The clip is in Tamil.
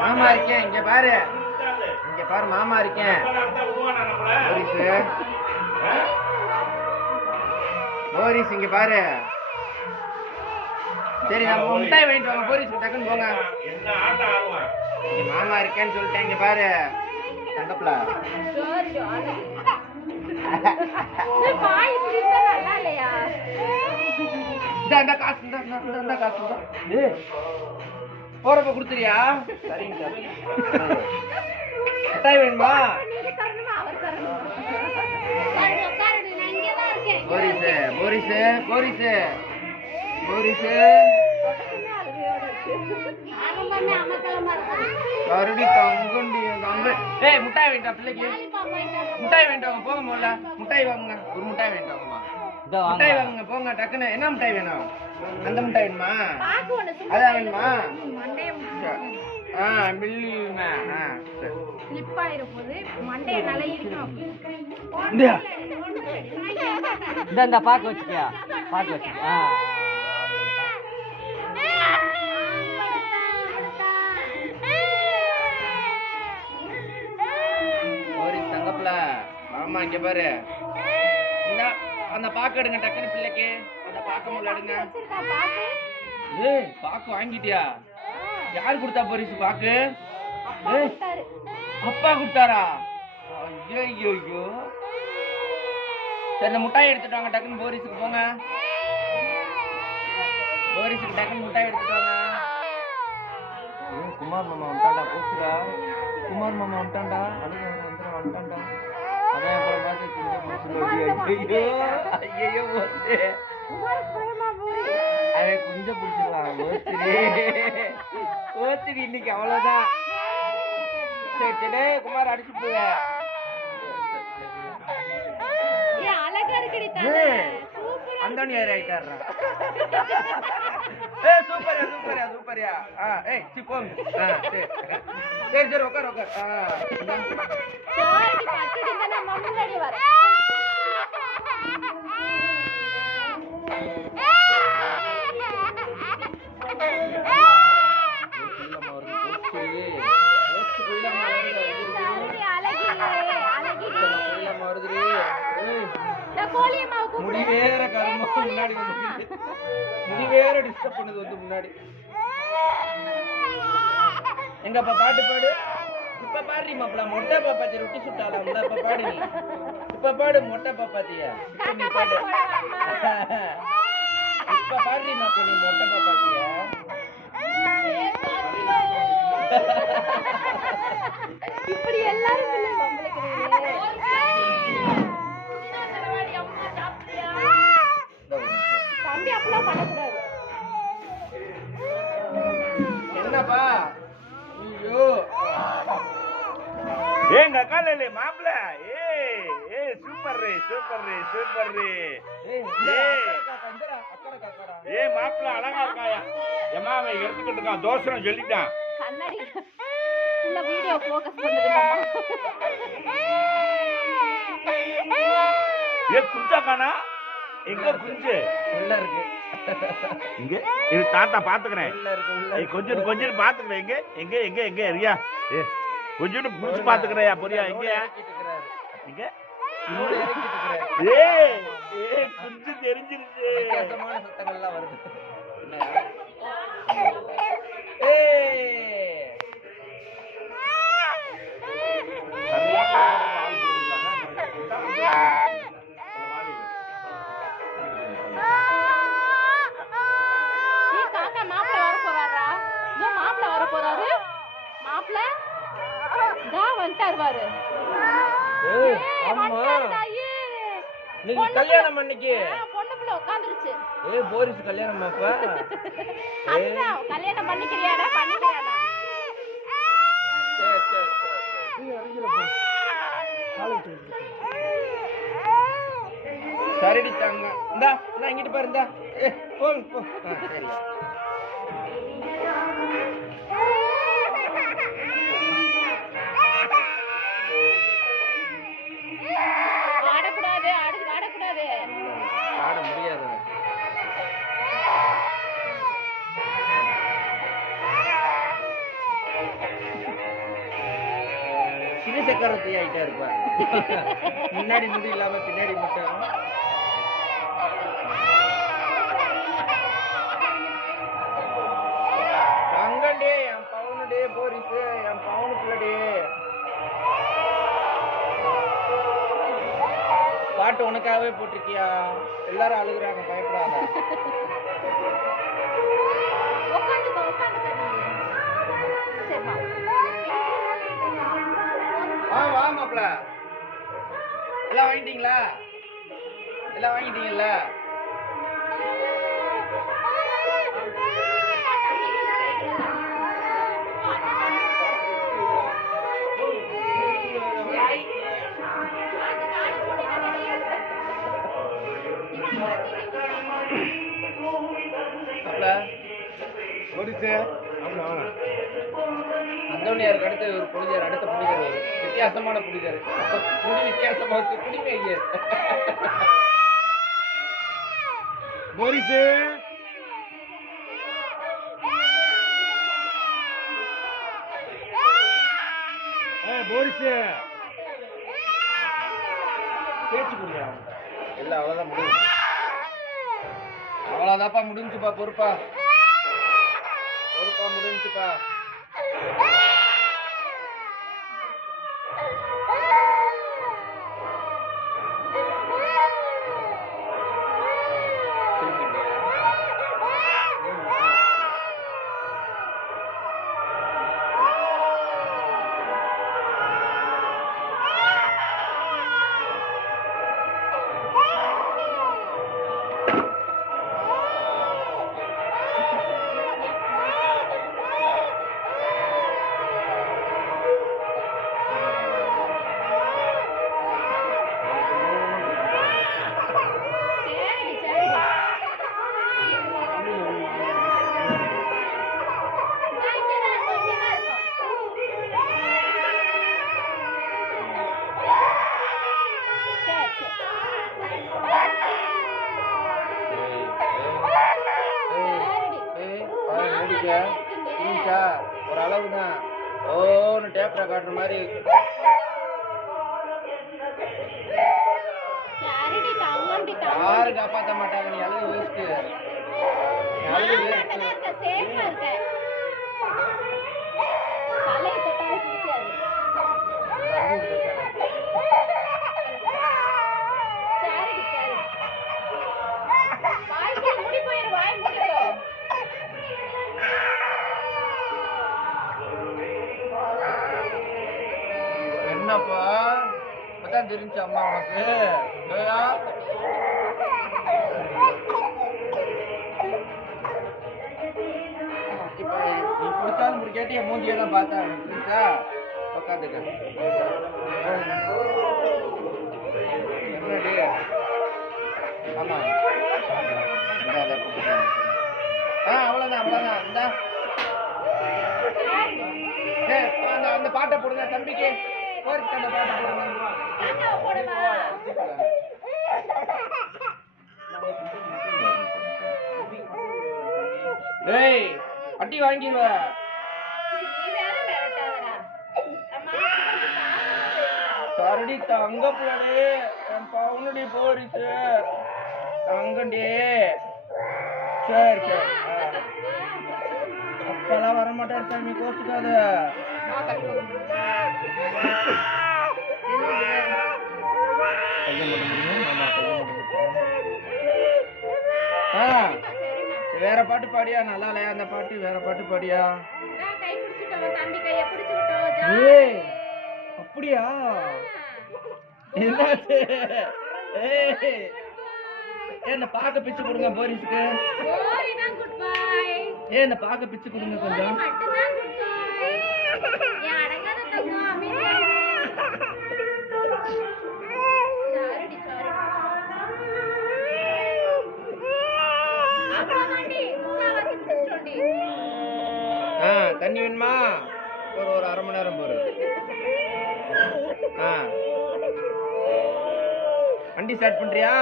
மாமா இருக்கேன் இங்க பாரு. இங்க பாரு மாமா இருக்கேன். போரிஸ் இங்க பாரு. சரி நம்ம முட்டாய் வாங்கிட்டு வாங்க போரிஸ் டக்குன்னு போங்க. இங்க மாமா இருக்கேன்னு சொல்லிட்டேன் இங்க பாரு. தங்கப்ல இந்த காசு இந்த காசு போறப்ப கொடுத்துறியா? சரிங்க மிட்டாய் வேணுமா? போரிஸ் போரிஸ் போரிஸ் போரிஸ் கருடி தங்குண்டி தங்கு. ஏய் முட்டாய் வேண்டாம் பிள்ளைக்கு. முட்டாய் வேண்டாம் போங்க முதல்ல. முட்டாய் வாங்குங்க. ஒரு முட்டாய் வேண்டாம்மா. முட்டாய் வாங்குங்க போங்க டக்குன்னு. என்ன முட்டாய் வேணும்? அந்த முட்டாய் வேணுமா? அதான் வேணுமா? பில்லுமா? ஸ்லிப் ஆயிருப்போது மண்டைய நல்லா இருக்கணும். இந்த பாக்க வச்சுக்கியா? பாக்க வச்சுக்கியா? தங்கப்ல ஆமா இங்க பாரு. இந்த அந்த பாக்கு எடுங்க டக்குன்னு பிள்ளைக்கு. அந்த பாக்க முள்ள எடுங்க. ஏய் பாக்கு வாங்கிட்டியா? யார் கொடுத்தா போரிஸ் பாக்கு? அப்பா கொடுத்தாரா? ஐயோ ஐயோ. சரி இந்த முட்டாய் எடுத்துட்டு வாங்க டக்குன்னு போரிஸுக்கு போங்க. போரிஸுக்கு டக்குன்னு முட்டாய் எடுத்துட்டு வாங்க. குமார் மாமா வந்துட்டான்டா போச்சுடா. குமார் மாமா வந்துட்டான்டா. அழுக வந்துட்டான்டா. அதான் அப்புறம் பார்த்து ஐயோ போச்சு. அவன் குஞ்ச பிடிச்சிருவான். போச்சுடி இன்னைக்கு அவ்வளவுதான். சரி சரி குமார் அடிச்சு போய. அந்தோனி யார் ஆயிட்டாரா? சூப்பர்யா சூப்பர்யா சூப்பர்யா. ஏய் சி போங்க. சரி சரி சரி உட்கார் உட்கார். முடி வேற கருமா முன்னாடி வந்து முடி வேற டிஸ்டர்ப் பண்ணுது வந்து முன்னாடி. எங்கப்பா பாட்டு பாடு. இப்ப பாடுறீ மாப்பிள. மொட்டை பாப்பாத்தி ரொட்டி சுட்டாலாம்ல. இப்ப பாடு நீ. இப்ப பாடு மொட்டை பாப்பாத்திய. இப்ப நீ பாடு. இப்ப பாடுறீ மாப்பிள நீ மொட்டை பாப்பாத்திய. இப்படி எல்லாரும் தம்பி அப்பெல்லாம் பண்ணக்கூடாது. என்னப்பா? ஐயோ ஏங்க காலையில மாப்பிள. ஏய் சூப்பர் ரே சூப்பர் ரே சூப்பர் ரே. ஏய் மாப்பிள அழகா இருக்காயா? ஏமா அவன் எடுத்துக்கிட்டு இருக்கான். தோசை சொல்லிட்டான். கண்ணாடி உள்ள வீடியோ ஃபோக்கஸ் பண்ணுது மாமா. ஏ குஞ்சா காணா? எங்க குஞ்சு? உள்ள இருக்கு. இங்க இது தாத்தா பாத்துக்கிறேன். உள்ள இருக்கு உள்ள இருக்கு. கொஞ்சம் கொஞ்சம் பாத்துக்கிறேன். எங்க எங்க எங்க எங்க ரியா? கொஞ்சம் புடிச்சு பாத்துக்கிறேயா பொரியா? எங்க எங்க? ஏய் குஞ்சு தெரிஞ்சிருச்சு. வித்தியாசமான சத்தங்கள்லாம் வருது. ஏய் காக்கா மாப்பிள வர போறாரா? இதோ மாப்பிள வர போறாரு. மாப்பிள தா வந்துட்டார் பாரு. ஏய் அம்மா நீங்க கல்யாணம் பண்ணிக்கு பொண்ணு புள்ள உட்கார்ந்துருச்சு. ஏய் போரிஸ் கல்யாணம் அப்ப. அதுதான் கல்யாணம் பண்ணிக்கிறியாடா? பண்ணிக்கிறியாடா? சரி சரி சரி. நீ அருகில போ. காலேஜ் சரிடி தாங்க. இந்தா நான் இங்கிட்டு பாரு. இந்தா போ போ. சரி ஆடக்கூடாது ஆடக்கூடாது. ஆட முடியாது. சிறு சக்கரத்தை ஆயிட்டா இருப்பா. முன்னாடி முடி இல்லாம பின்னாடி மட்டும். தங்கண்டே என் பவுனுடே போரிஸ், என் பவுனுக்குள்ளடே. பாட்டு உனக்காகவே போட்டிருக்கியா? எல்லாரும் அழுகுறாங்க, பயப்படாத. உட்காந்துக்கோ உட்காந்துக்கோ. சரிப்பா. வா மாப்ள. எல்லாம் வாங்கிட்டீங்களா? எல்லாம் வாங்கிட்டீங்கல்ல? அந்தோனியாருக்கு அடுத்து ஒரு புனிதர், அடுத்த புனிதர் வரும். வித்தியாசமான புனிதர். முடி வித்தியாசமா இருக்கு. குடிமையர் போரிஸ். போரிஸ் பேச்சு கொடுங்க. இல்ல அவ்வளவுதான் முடிஞ்சு. அவ்வளவுதான்ப்பா முடிஞ்சுப்பா. பொறுப்பா பொறுப்பா முடிஞ்சுப்பா. ஒரு அளவுதான். ஓன்னு டேப்ல காட்டுற மாதிரி. யாரும் காப்பாத்த மாட்டாங்க. நீ அழுது வேஸ்ட். என்னப்பா இப்பதான் தெரிஞ்சு அம்மா உனக்கு? இப்ப நீ குடிச்சாலும் முடிக்காட்டி என் மூஞ்சியெல்லாம் பார்த்தா புரிஞ்சா? உட்காந்துக்க. என்னடி? ஆமா அவ்வளவுதான் அவ்வளவுதான். இந்தா அந்த பாட்டை போடுங்க தம்பிக்கு. அந்த பாட்டை போடுங்க. ஏய் அட்டி வாங்கிடுவ. சரடி தங்க பிள்ளை என் பவுனடி போரிச்சு தங்கண்டி. சரி சரி அப்பெல்லாம் வரமாட்டாரு சாமி, கோச்சுக்காத. வேற பாட்டு பாடியா? நல்லா இல்லையா அந்த பாட்டு? வேற பாட்டு பாடியா? அப்படியா? என்னாச்சு? இந்த பாக்க பிச்சு கொடுங்க போரிஸ்க்கு. இந்த பாக்க பிச்சு கொடுங்க கொஞ்சம். தண்ணி வேணுமா? ஒரு அரை மணி நேரம் போற. வண்டி ஸ்டார்ட் பண்றியா?